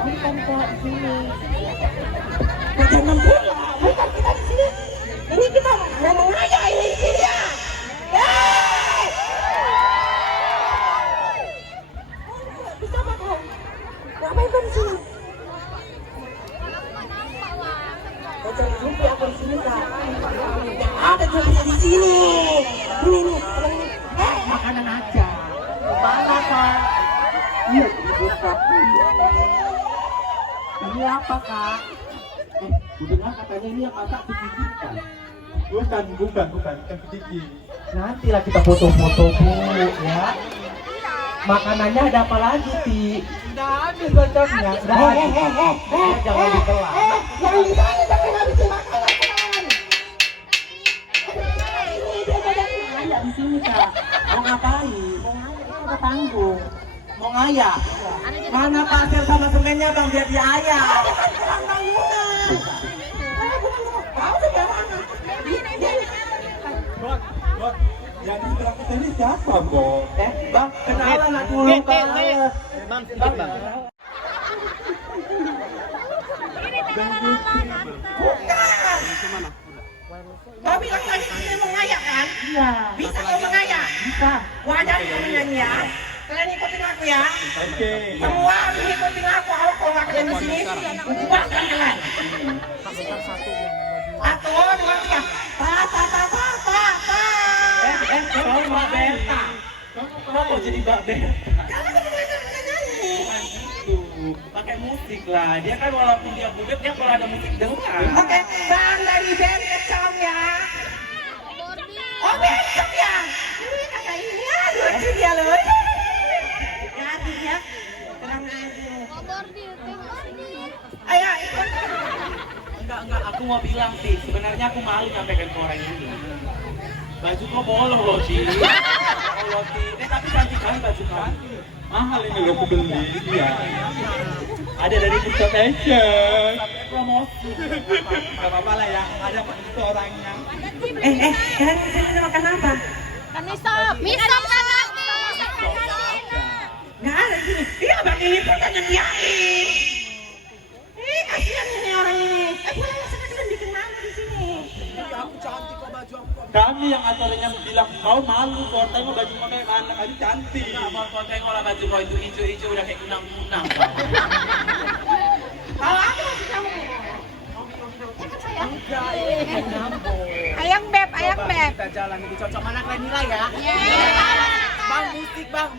bukan kok di sini. Jangan pula, bukan kita di sini. Ini kita mau mengajak ini di sini ya. Bisa apa kau? Ngapain kau di sini? Kau jangan lupa aku di sini kak. Ada tulisnya di sini. Ini. Makanan aja. Mana kak? Iya, buka. Ini apa kak? Udah katanya ini yang masak dikikikan. Bukan kikiki. Nantilah kita foto-foto bu, ya. Makanannya ada apa lagi Ti? Udah habis bacanya. Udah habis. Jangan dikelar. Jangan ditanya jangan habisin makanan. Ini dia ngajak di sini kak. Mau ngapain? Mau ngajak itu ada panggung. Mau ngayak? Mana pasir sama semennya bang biar dia ayak. Bot, yang bilang kita ini siapa, Bot? Bang, kenalan aku dulu kan. Bang, sedikit, Bang. Bukan. Kau bilang tadi kita mau ngayak kan? Iya. Bisa kau mengayak? Bisa. Wajar kau menyanyi ya. Kalian ikutin aku ya. Oke. Semua harus ikutin aku. Kalau nggak kalian di sini, bubarkan kalian. 1, 2, 3. Kau Mbak Berta. Kamu kok jadi Mbak Berta? Karena kamu nyanyi. Pakai musik lah. Dia kan walaupun dia budet, dia kalau ada musik dengar. Oke, bang dari band Kecom ya. Oh Kecom ya. Ini kakak ini ya, lucu dia loh. Ganti ya. Tenang aja. Ayo ikut. Enggak, aku mau bilang sih. Sebenarnya aku malu nyampaikan ke orang ini. Baju kok bolong loh sih. Tapi cantik kali baju kamu. Mahal ini loh aku beli. Iya. Ada dari Pusat Fashion. Sampai promosi. Gak apa-apa lah ya. Ada itu orangnya. Kalian kesini makan apa? Misop sana. Nggak ada di sini. Iya bang ini pertanyaan nyediain. Kasihan ini orang ini. Pulang sana kalian bikin malu di sini. Aku cantik kok baju aku. Kami yang acaranya bilang kau malu kok tengok baju pakai anak aja cantik. Nah, kau tengok lah baju kau itu hijau-hijau udah kayak kunang-kunang. Kalau aku masih kamu. Ayang beb. Kita jalan ini cocok mana kalian nilai ya? Bang musik bang.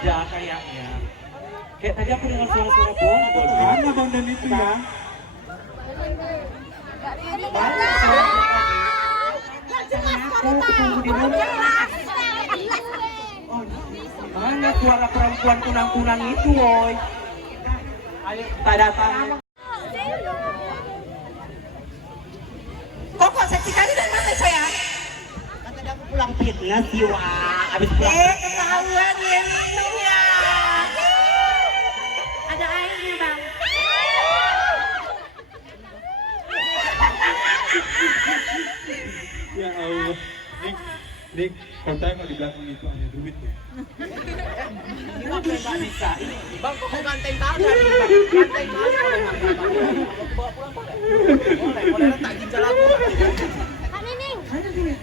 Ya kayaknya. Kayak tadi aku dengar suara-suara bom. Mana bang dan itu ya? Mana suara perempuan kunang-kunang itu, woi? Ayo kita datang. Kok seksi kali dari mana sayang? Kan tadi aku pulang fitness jiwa. Abis pulang. Ketahuan ya minum ya. Ada airnya bang. Ya Allah. Dik, kau tengok di belakang itu ada duit ya. Ini apa yang nggak bisa? Ini bang kok mau ganteng tali hari ini bang? Ganteng tali boleh nggak berapa? Bawa pulang boleh? Boleh letak ginjal aku. Ani nih. Mana sini?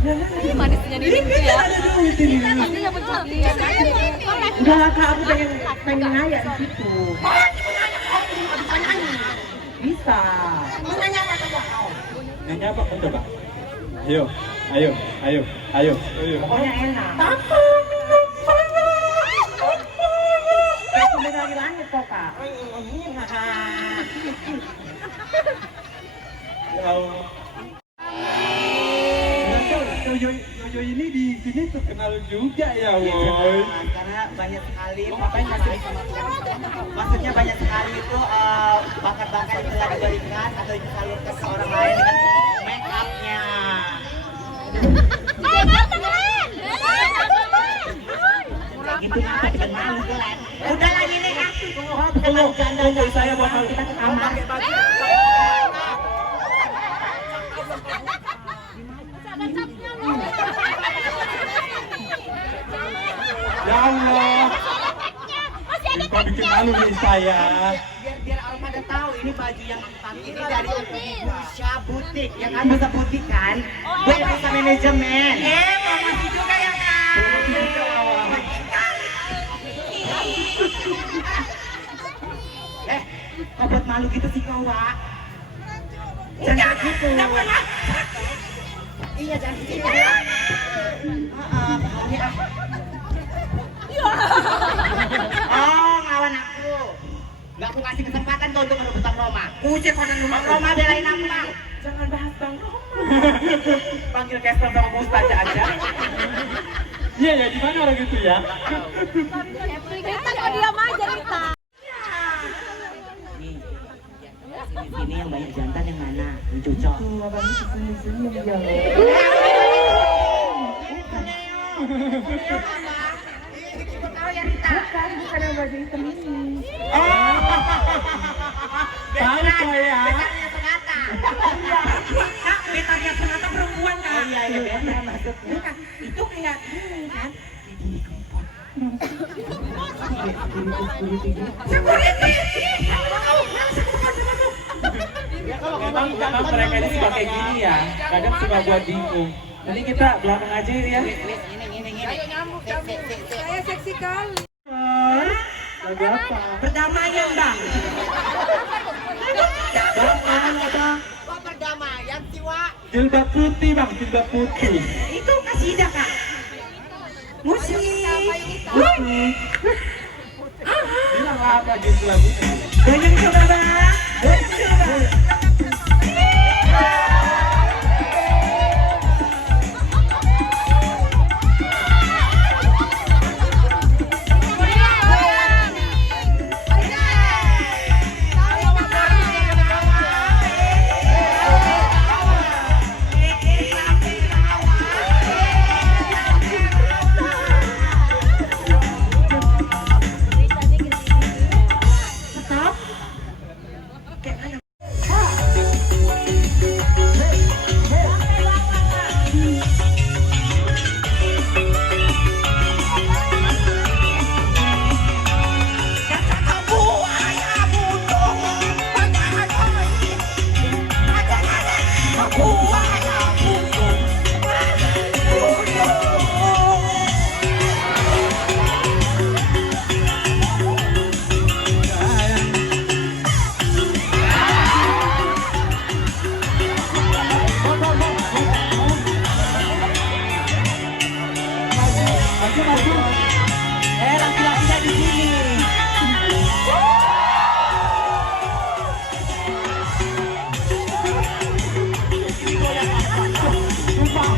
Ini manisnya nih ya. Ada duit ini. Manisnya betul dia. Enggak kak, aku pengen nanya di situ. Bisa bisa. Nanya apa coba kau? Nanya apa? Coba. Ayo, ayo, ayo, ayo, ayo. Pokoknya enak. Kayak sudah dari langit kok kak. Ya Allah. Yoyo ini di sini terkenal juga ya, woi. Karena banyak sekali pemain masih maksudnya banyak sekali itu bakat-bakat yang telah diberikan atau disalurkan ke orang lain dengan make up-nya. Gitu ngapa dengan malu Glenn? Udah lagi nih aku Tunggu saya bakal kita ke kamar. Ya Allah. Kau bikin malu nih saya. biar orang pada tahu ini baju yang ini dari Indonesia butik ya kan, bisa butik kan, gue bisa manajemen mau masih juga ya kan. Kau buat malu gitu sih kau, Wak. Jangan gitu. Iya, jangan gitu. Oh, ngelawan aku. Nggak aku kasih kesempatan kau untuk merebut Bang Roma. Kucek konan Bang Roma belain aku, Bang. Jangan bahas Bang Roma. Panggil Keston sama Mustaja aja. Iya ya, gimana orang gitu ya? Rita kok diam aja Rita. Nih, sini yang banyak jantan yang mana? Yang cocok. Abangnya senyum-senyum ya. Bukan yang baju hitam ini. Tahu saya. Kak, betanya Sonata perempuan kan? Oh iya, iya, beta maksudnya. Itu kayak ini kan? Memang mereka ini suka kayak gini ya. Kadang suka buat bingung. Nanti kita belakang aja ya. Saya seksi kali. Lagi apa? Perdamaian, Bang. Bang, apa? Kok perdamaian sih, Wak? Jilbab putih bang, jilbab putih. Itu kasidah, Kak. Musik. Bilang apa judul lagunya? Goyang coba, Bang. Goyang coba. Laki-lakinya di sini. Sumpah,